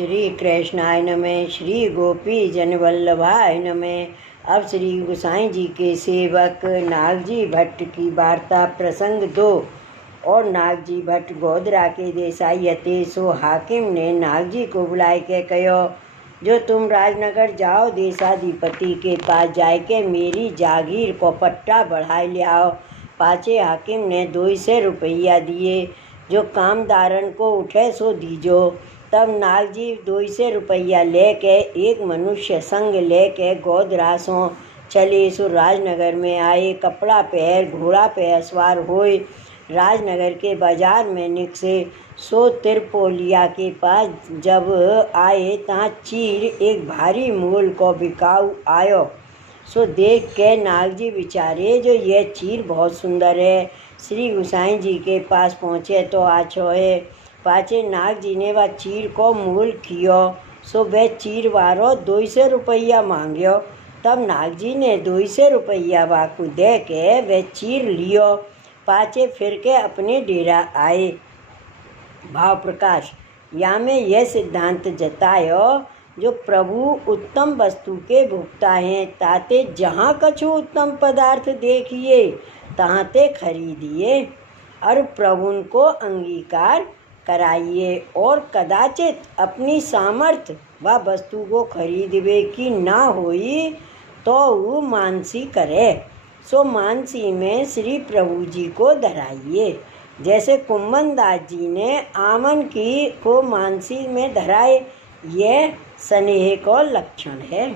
श्री कृष्णाय नमः। श्री गोपी जनवल्लभाय नमः। अब श्री गोसाई जी के सेवक नागजी भट्ट की वार्ता प्रसंग 2। और नागजी भट्ट गोदरा के देसाई हते। सो हाकिम ने नागजी को बुलाए के कहो, जो तुम राजनगर जाओ, देशाधिपति के पास जाए के मेरी जागीर को पट्टा बढ़ाए ले आओ। पाचे हाकिम ने 200 रुपया दिए, जो कामदारन को उठे सो दीजो। तब नागजी 200 रुपया लेके एक मनुष्य संग लेके गोदरा सो चले। सो राजनगर में आए, कपड़ा पहर घोड़ा पे असवार होए राजनगर के बाजार में निकसे। सो तिरपोलिया के पास जब आए ता चीर एक भारी मोल को बिकाऊ आयो। सो देख के नागजी विचारे, जो यह चीर बहुत सुंदर है। श्री गोसाई जी के पास पहुँचे तो आछो है। पाचे नागजी ने वह चीर को मूल कियो। सो वह चीर वारो 200 रुपया मांग्यो। तब नागजी ने 200 रुपया वाकू दे के वह चीर लियो। पाचे फिर के अपने डेरा आए। भाव प्रकाश या में यह सिद्धांत जतायो, जो प्रभु उत्तम वस्तु के भुगता हैं, ताते जहाँ कछु उत्तम पदार्थ देखिए तहाँ ते खरीदिए और प्रभु को अंगीकार कराइए। और कदाचित अपनी सामर्थ्य व वस्तु को खरीदवे की ना होई तो वो मानसी करे। सो मानसी में श्री प्रभु जी को धराइए। जैसे कुंभन दास जी ने आमन की को मानसी में धराए, यह स्नेह को लक्षण है।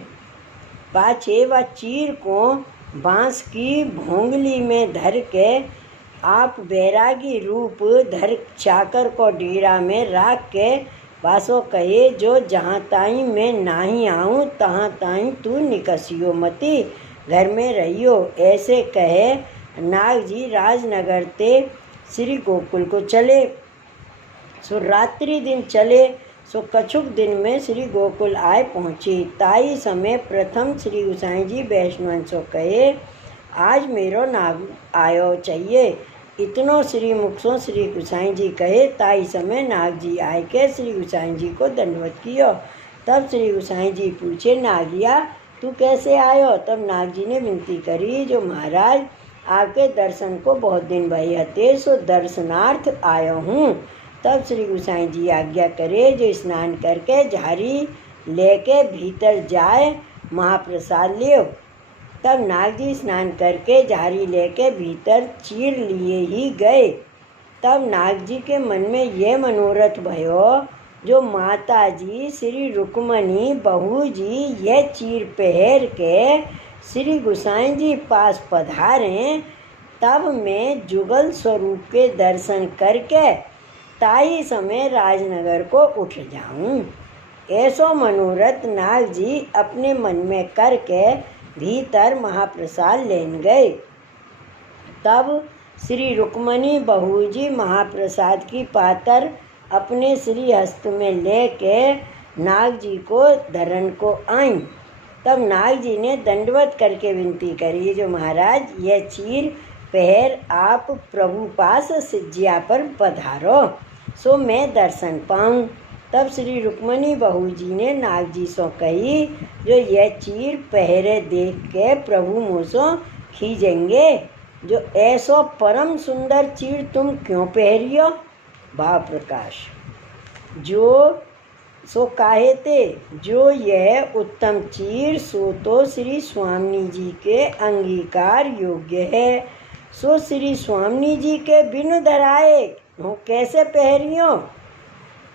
पाछे व चीर को बांस की भोंगली में धर के आप बैरागी रूप धर चाकर को डेरा में राख के वासो कहे, जो जहाँ ताई मैं नाही आऊँ तहाँ ताई तू निकसियो मती, घर में रहियो। ऐसे कहे नागजी राजनगर ते श्री गोकुल को चले। सो रात्रि दिन चले। सो कछुक दिन में श्री गोकुल आए पहुँचे। ताई समय प्रथम श्री गोसाई जी वैष्णवन सो कहे, आज मेरो नाग आयो चाहिए। इतनो श्री मुखसों श्री गोसाई जी कहे। ताई समय नाग जी आए के श्री गोसाई जी को दंडवत कियो। तब श्री गोसाई जी पूछे, नागिया तू कैसे आयो? तब नाग जी ने विनती करी, जो महाराज आपके दर्शन को बहुत दिन भई हते, सो दर्शनार्थ आयो हूँ। तब श्री गोसाई जी आज्ञा करे, जो स्नान करके झारी लेके भीतर जाए, महाप्रसाद लियो। तब नागजी स्नान करके झारी लेके भीतर चीर लिए ही गए। तब नागजी के मन में यह मनोरथ भयो, जो माता जी श्री रुक्मणी बहू जी यह चीर पहर के श्री गोसाई जी पास पधारें, तब मैं जुगल स्वरूप के दर्शन करके ताई समय राजनगर को उठ जाऊं। ऐसो मनोरथ नाग जी अपने मन में करके भीतर महाप्रसाद लेन गए। तब श्री रुक्मणी बहू जी महाप्रसाद की पातर अपने श्री हस्त में लेके नाग जी को धरण को आई। तब नाग जी ने दंडवत करके विनती करी, जो महाराज यह चीर पहर आप प्रभु पास सिज्जिया पर पधारो, सो मैं दर्शन पाऊँ। तब श्री रुक्मणी बहू जी ने नाग जी सो कही, जो यह चीर पहरे देख के प्रभु मोसो खींचेंगे, जो ऐसो परम सुंदर चीर तुम क्यों पहरियो? भाव प्रकाश जो सो काहे ते, जो यह उत्तम चीर सो तो श्री स्वामी जी के अंगीकार योग्य है, सो श्री स्वामी जी के बिनु धराए हो कैसे पहरियो?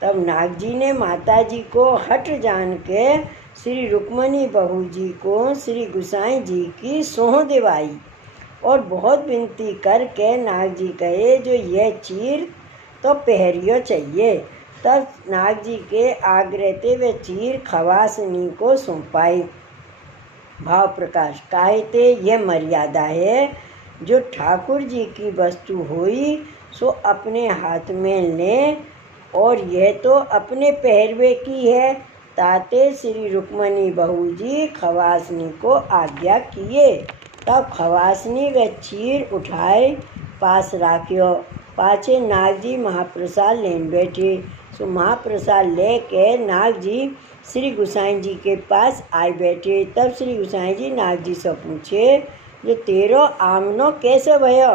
तब नाग जी ने माता जी को हट जान के श्री रुक्मणी बहू जी को श्री गोसाई जी की सोह दिवाई और बहुत विनती करके नाग जी कहे, जो यह चीर तो पहरियो चाहिए। तब नाग जी के आग्रह ते वे चीर खवासनी को सौंपाई। भाव प्रकाश काहे ते यह मर्यादा है, जो ठाकुर जी की वस्तु हुई सो अपने हाथ में लें, और यह तो अपने पहरवे की है, ताते श्री रुक्मणी बहू जी खवासनी को आज्ञा किए। तब खवासनी व चीर उठाए पास राख्यो। पाछे नाग जी महाप्रसाद लेन बैठे। सो महाप्रसाद लेके नाग जी श्री गोसाई जी के पास आए बैठे। तब श्री गोसाई जी नाग जी से पूछे जो तेरो आमनो कैसे भयो।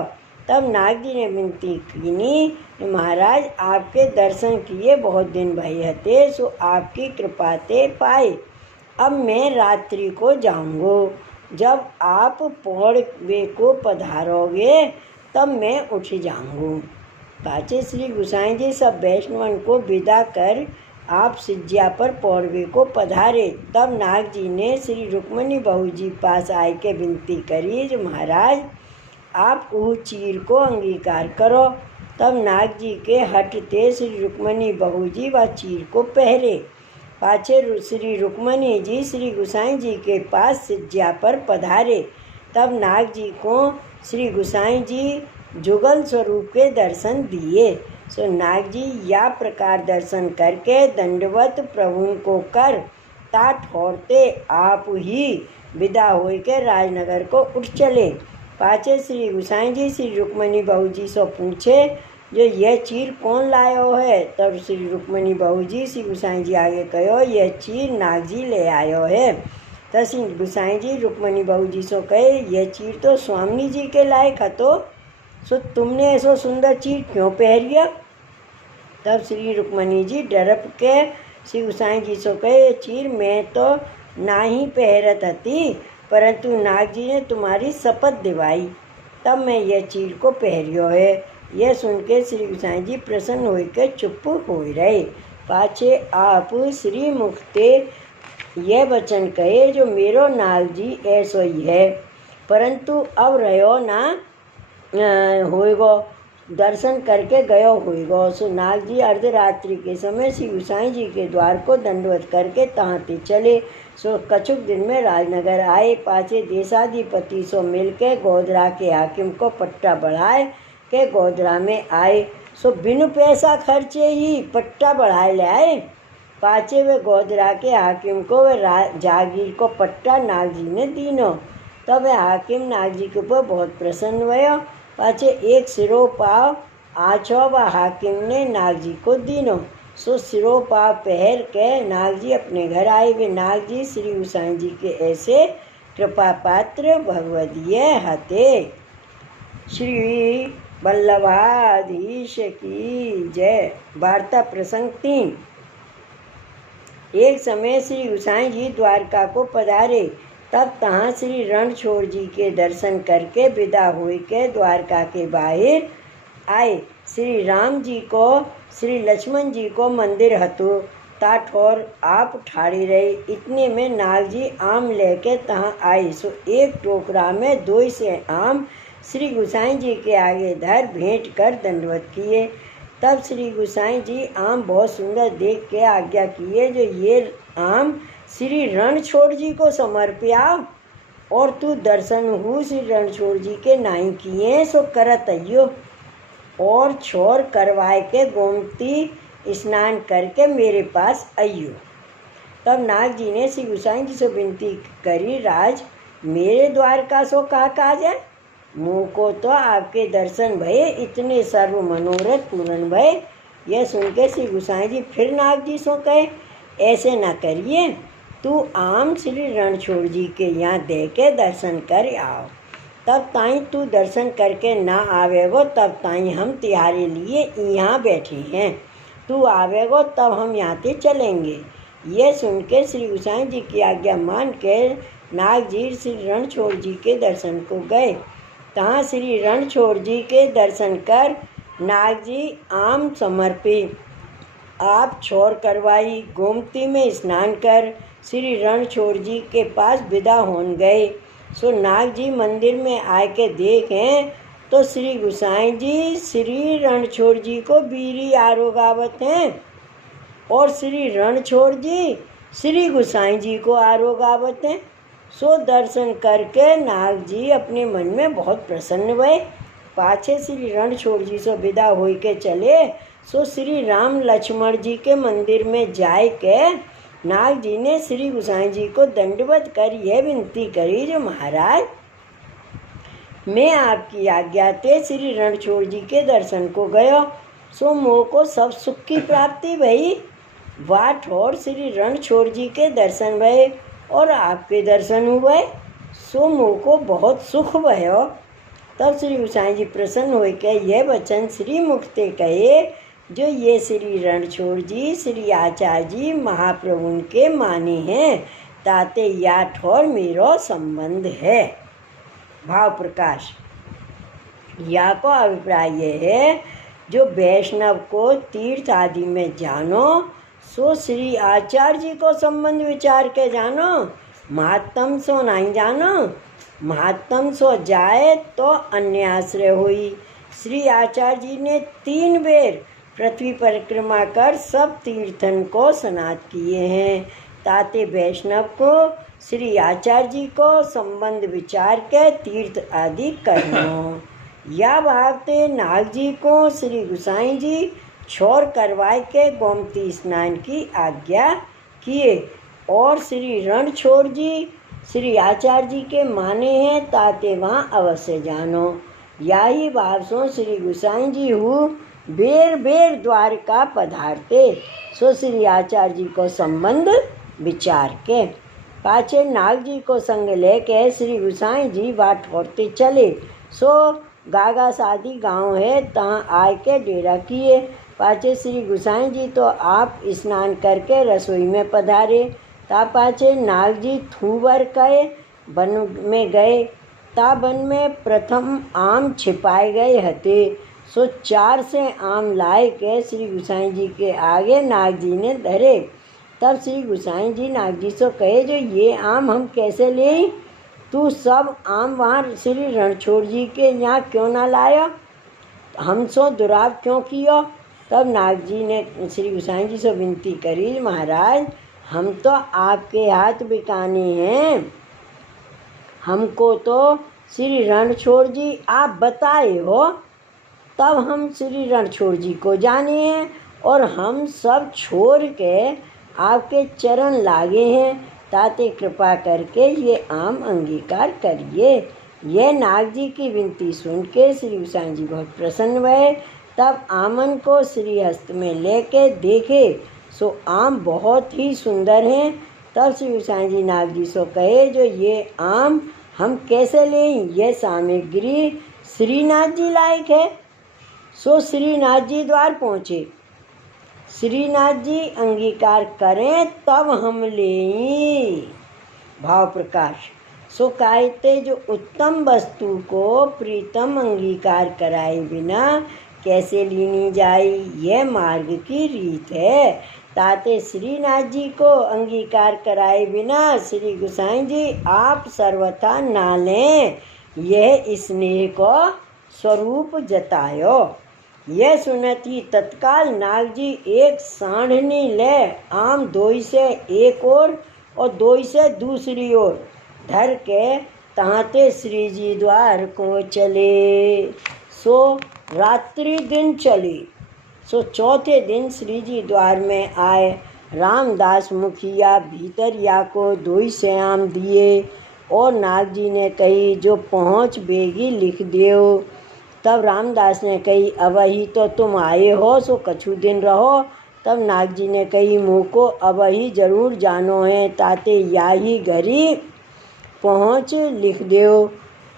तब नाग जी ने विनती की महाराज आपके दर्शन किए बहुत दिन भय हते, सो आपकी कृपा ते पाए। अब मैं रात्रि को जाऊंगो, जब आप पौड़वे को पधारोगे तब मैं उठ जाऊंगू। पाचे श्री गोसाई जी सब वैष्णवन को विदा कर आप सिज्जा पर पौड़वे को पधारे। तब नाग जी ने श्री रुक्मणी बहू जी पास आए के विनती करी जो महाराज आप ऊ चीर को अंगीकार करो। तब नाग जी के हटते श्री रुक्मणी बहू जी व चीर को पहरे। पाछे श्री रुक्मणी जी श्री गोसाई जी के पास सिज्जा पर पधारे। तब नाग जी को श्री गोसाई जी जुगल स्वरूप के दर्शन दिए। सो नाग जी या प्रकार दर्शन करके दंडवत प्रभु को कर ता ठोरते आप ही विदा हो के राजनगर को उठ चले। पाछे श्री गोसाई जी श्री रुक्मणी बहू जी से पूछे जो यह चीर कौन लायो है। तब श्री रुक्मणी बहू जी श्री गोसाई जी आगे कहो यह चीर नाग जी ले आयो है। तब श्री गोसाई जी रुक्मणी बहू जी से कहे यह चीर तो स्वामी जी के लायक हतो, सो तुमने ऐसो सुंदर चीर क्यों पहरिया। तब श्री रुक्मणी जी डरप के श्री गोसाई जी से कहे चीर मैं तो ना ही पहरत हती, परंतु नाग जी ने तुम्हारी शपथ दिवाई तब मैं यह चीर को पहरियो है। यह सुन के श्री गोसाई जी प्रसन्न होकर चुप हो रहे। पाछे आप श्री मुखते यह वचन कहे जो मेरो नाग जी ऐसो ही है, परंतु अब रहो ना होएगो, दर्शन करके गयो होएगो। सो नाग जी अर्धरात्रि के समय श्री गोसाई जी के द्वार को दंडवत करके तहाते चले। सो कछुक दिन में राजनगर आए। पाछे देशाधिपति सो मिलके गोधरा के हाकिम को पट्टा बढ़ाए के गोधरा में आए। सो बिनु पैसा खर्चे ही पट्टा बढ़ाए ले आए। पाछे वे गोधरा के हाकिम को वे जागीर को पट्टा नाग जी ने दीनो। तब वे हाकिम नाग जी के ऊपर बहुत प्रसन्न हुए। पाछे एक सिरो पाव आछो व हाकिम ने नाग जी को दीनो। सो सिरो पाव पहर के नाग जी अपने घर आए। वे नाग जी श्री गोसाई जी के ऐसे कृपा पात्र भगवदीय हते। श्री वल्लभाधीश की जय। वार्ता प्रसंग 3। एक समय श्री गोसाई जी द्वारका को पधारे। तब तहाँ श्री रणछोड़ जी के दर्शन करके विदा हुए के द्वारका के बाहर आए। श्री राम जी को श्री लक्ष्मण जी को मंदिर हतो ता ठोर आप ठाड़े रहे। इतने में नाग जी आम लेके तहाँ आए। सो एक टोकरा में 2 से आम श्री गोसाई जी के आगे धर भेंट कर दंडवत किए। तब श्री गोसाई जी आम बहुत सुंदर देख के आज्ञा किए जो ये आम श्री रणछोड़ जी को समर्पिया और तू दर्शन हु श्री रणछोड़ जी के नाई किए सो करत अयो और छोर करवाए के गोमती स्नान करके मेरे पास अयो। तब नाग जी ने श्री गोसाई जी से विनती करी राज मेरे द्वारका सो कहा जाए। मुँह को तो आपके दर्शन भये इतने सर्व मनोरथ पूर्ण भये। यह सुन के श्री गोसाई जी फिर नाग जी सो कहे ऐसे ना करिए, तू आम श्री रणछोड़ जी के यहाँ दे के दर्शन कर आओ। तब ताई तू दर्शन करके ना आवेगो तब ताई हम तिहारे लिए यहाँ बैठे हैं। तू आवेगो तब हम यहाँ से चलेंगे। ये सुन के श्री गोसाई जी की आज्ञा मान के नाग जी श्री रणछोड़ जी के दर्शन को गए। तहाँ श्री रणछोड़ जी के दर्शन कर नाग जी आम समर्पी आप छोर करवाई। गोमती में स्नान कर श्री रणछोड़ जी के पास विदा होन गए। सो नाग जी मंदिर में आके देखें तो श्री गोसाई जी श्री रणछोड़ जी को बीरी आरोगावत हैं और श्री रणछोड़ जी श्री गोसाई जी को आरोगावत हैं। सो दर्शन करके नाग जी अपने मन में बहुत प्रसन्न हुए। पाछे श्री रणछोड़ जी से विदा हो के चले। सो श्री राम लक्ष्मण जी के मंदिर में जाए के नाग जी ने श्री गोसाई जी को दंडवत कर यह विनती करी जो महाराज मैं आपकी आज्ञा ते श्री रणछोड़ जी के दर्शन को गयो। सो मोह को सब सुख की प्राप्ति भई। वाट और श्री रणछोड़ जी के दर्शन भये और आपके दर्शन हुए, सो मोह को बहुत सुख भयो। तब श्री गोसाई जी प्रसन्न हो के यह वचन श्री मुख ते कहे, जो ये श्री रणछोड़ जी श्री आचार्य जी महाप्रभु के माने हैं, ताते या ठोर मेरो संबंध है। भाव प्रकाश। या को अभिप्राय यह है, जो वैष्णव को तीर्थ आदि में जानो, सो श्री आचार्य जी को संबंध विचार के जानो। महात्म सो नहीं जानो, महात्म सो जाए तो अन्य आश्रय हुई। श्री आचार्य जी ने 3 बेर पृथ्वी परिक्रमा कर सब तीर्थन को स्नात किए हैं, ताते वैष्णव को श्री आचार्य जी को संबंध विचार के तीर्थ आदि करनो। या भावते नाग जी को श्री गोसाई जी छोर करवाए के गोमती स्नान की आज्ञा किए, और श्री रणछोड़ जी श्री आचार्य जी के माने हैं, ताते वहाँ अवश्य जानो। या ही भाव सो श्री गोसाई जी हूँ बेर बेर द्वारका पधारते, सो श्री आचार्य जी को संबंध विचार के। पाछे नाग जी को संग लेके श्री गोसाई जी बाट होते चले, सो गागा सादी गांव है, तहाँ आए के डेरा किए। पाछे श्री गोसाई जी तो आप स्नान करके रसोई में पधारे। ता पाछे नाग जी थूबर कहे वन में गए। ता वन में प्रथम आम छिपाए गए हते, सो 4 से आम लाए के श्री गोसाई जी के आगे नाग जी ने धरे। तब श्री गोसाई जी नाग जी से कहे, जो ये आम हम कैसे ले? तू सब आम वहाँ श्री रणछोड़ जी के यहाँ क्यों ना लाया? हम सो दुराव क्यों किया? तब नाग जी ने श्री गोसाई जी से विनती करी, महाराज हम तो आपके हाथ बिकाने हैं, हमको तो श्री रणछोड़ जी आप बताए हो, तब हम श्री रणछोड़ जी को जाने हैं, और हम सब छोड़ के आपके चरण लागे हैं, ताते कृपा करके ये आम अंगीकार करिए। ये नाग जी की विनती सुन के श्री गोसाई जी बहुत प्रसन्न हुए। तब आमन को श्री हस्त में लेके देखे, सो आम बहुत ही सुंदर हैं। तब श्री गोसाई जी नाग जी से कहे, जो ये आम हम कैसे लें? ये सामग्री श्रीनाथ जी लायक है। सो श्रीनाथ जी द्वार पहुँचे। श्रीनाथ जी अंगीकार करें तब हम लें। भाव प्रकाश। सो कहते, जो उत्तम वस्तु को प्रीतम अंगीकार कराए बिना कैसे लीनी जाए, यह मार्ग की रीत है। ताते श्रीनाथ जी को अंगीकार कराए बिना श्री गोसाई जी आप सर्वथा ना लें, यह स्नेह को स्वरूप जतायो। यह सुनती तत्काल नाग जी एक सांढनी ले आम 2 से एक ओर और 2 से दूसरी ओर धर के ताते श्री जी द्वार को चले। सो रात्रि दिन चली। सो चौथे दिन श्री जी द्वार में आए। रामदास मुखिया भीतर या को 2 से आम दिए, और नाग जी ने कही, जो पहुँच बेगी लिख दियो। तब रामदास ने कही, अब ही तो तुम आए हो, सो कछु दिन रहो। तब नाग जी ने कही, मुँह को अब ही जरूर जानो है, ताते या ही घरी पहुँच लिख दो।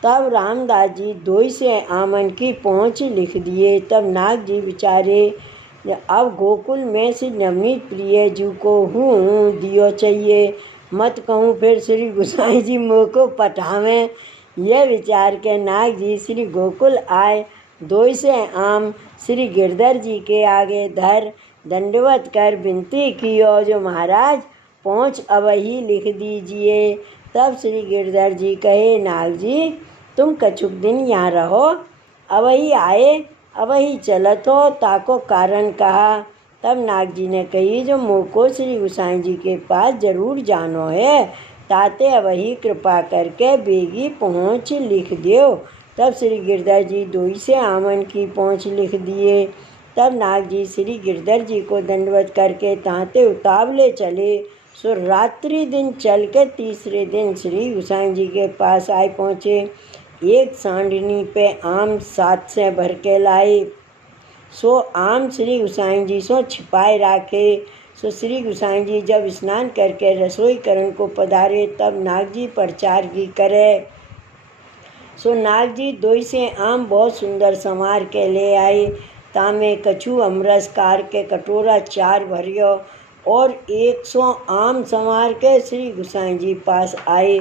तब रामदास जी 2 से आमन की पहुँच लिख दिए। तब नाग जी विचारे, अब गोकुल में से नवनीत प्रिय जी को हूँ दियो चाहिए, मत कहूँ फिर श्री गोसाई जी मुँह को पठावें। यह विचार के नाग जी श्री गोकुल आए। 2 से आम श्री गिरधर जी के आगे धर दंडवत कर विनती की, और जो महाराज पहुँच अब ही लिख दीजिए। तब श्री गिरधर जी कहे, नाग जी तुम कछुक दिन यहाँ रहो, अब ही आए अब ही चलत हो, ताको कारण कहा। तब नाग जी ने कही, जो मुँह को श्री गोसाई जी के पास जरूर जानो है, ताते अब ही कृपा करके बेगी पहुँच लिख दियो। तब श्री गिरधर जी 2 से आमन की पहुँच लिख दिए। तब नाग जी श्री गिरधर जी को दंडवत करके ताते उतावले चले। सो रात्रि दिन चल के तीसरे दिन श्री गोसाई जी के पास आए पहुँचे। एक सांडनी पे आम 7 से भर के लाए। सो आम श्री गोसाई जी सो छिपाए राखे। सो श्री गोसाई जी जब स्नान करके रसोई करन को पधारे, तब नाग जी प्रचार की करे। सो नाग जी दोई से आम बहुत सुंदर संवार के ले आए। तामे कछु अमरस कार के कटोरा 4 भरियो और 100 आम संवार के श्री गोसाई जी पास आए।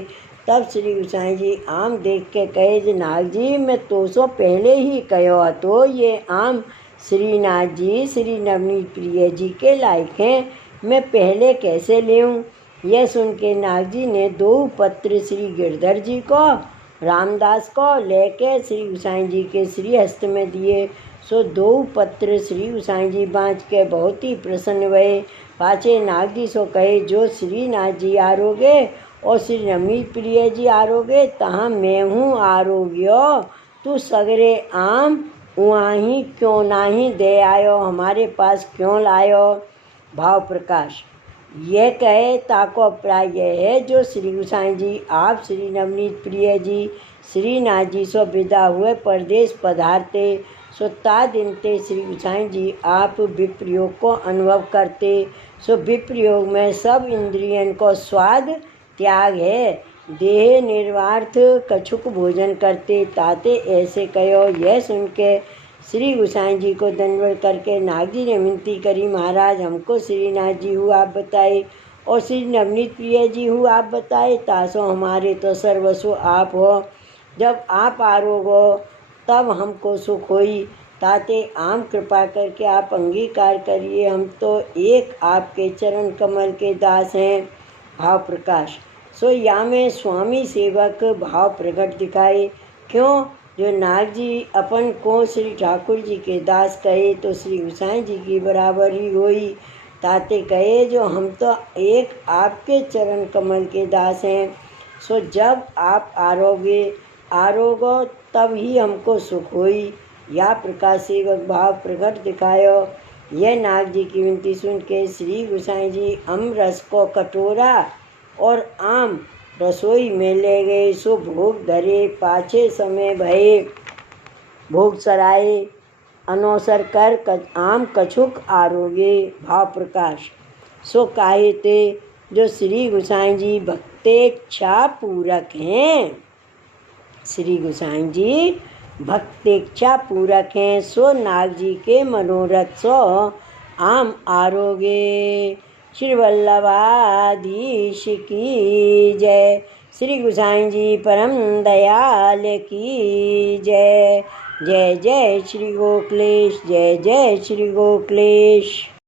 तब श्री गोसाई जी आम देख के कहे जे नाग जी, मैं तो सो पहले ही कहो तो ये आम श्रीनाथ जी श्री नवनीत प्रिय जी के लायक हैं, मैं पहले कैसे लेऊं। यह सुन के नाग जी ने 2 पत्र श्री गिरधर जी को रामदास को लेके श्री गोसाई जी के श्री हस्त में दिए। सो 2 पत्र श्री गोसाई जी बाँच के बहुत ही प्रसन्न हुए। पाछे नाग जी सो कहे, जो श्रीनाथ जी आरोगे और श्री नवनीत प्रिय जी आरोगे, तहाँ मैं हूँ आरोग्यो। तू सगरे आम वहाँ ही क्यों नाही दे आयो, हमारे पास क्यों लायो। भाव प्रकाश। यह कहे ताको अभिप्राय यह है, जो श्री गोसाई जी आप श्री नवनीत प्रिय जी श्रीनाथ जी सो विदा हुए परदेश पधारते, सो ता दिन ते श्री गोसाई जी आप विप्रयोग को अनुभव करते। सो विप्रयोग में सब इंद्रियन को स्वाद त्याग है, देह निर्वार्थ कछुक भोजन करते। ताते ऐसे कहो। यह सुन के श्री गोसाई जी को दंडवत करके नाग जी ने विनती करी, महाराज हमको श्रीनाथ जी हूँ आप बताए और श्री नवनीत प्रिय जी हूँ आप बताए, तासो हमारे तो सर्वस्व आप हो। जब आप आरोग हो तब हमको सुख होई। ताते आम कृपा करके आप अंगीकार करिए, हम तो एक आपके चरण कमल के दास हैं। भाव प्रकाश। सो या में स्वामी सेवक भाव प्रकट दिखाए। क्यों, जो नाग जी अपन को श्री ठाकुर जी के दास कहे तो श्री गोसाई जी की बराबर ही होई। ताते कहे, जो हम तो एक आपके चरण कमल के दास हैं। सो जब आप आरोगो तब ही हमको सुख होई। या प्रकाश सेवक भाव प्रकट दिखायो। यह नाग जी की विनती सुन के श्री गोसाई जी अमरस को कटोरा और आम रसोई में ले गए। सो भोग धरे, पाछे समय भये भोग सराए, अनौसर कर आम कछुक आरोगे। भाव प्रकाश। सो काहे ते, जो श्री गोसाई जी भक्तेच्छा पूरक हैं, श्री गोसाई जी भक्तेच्छा पूरक हैं। सो नाग जी के मनोरथ सो आम आरोगे। श्री वल्लभाधीश की जय। श्री गोसाई जी परम दयाल की जय। जय जय श्री गोकुलेश, जय जय श्री गोकुलेश।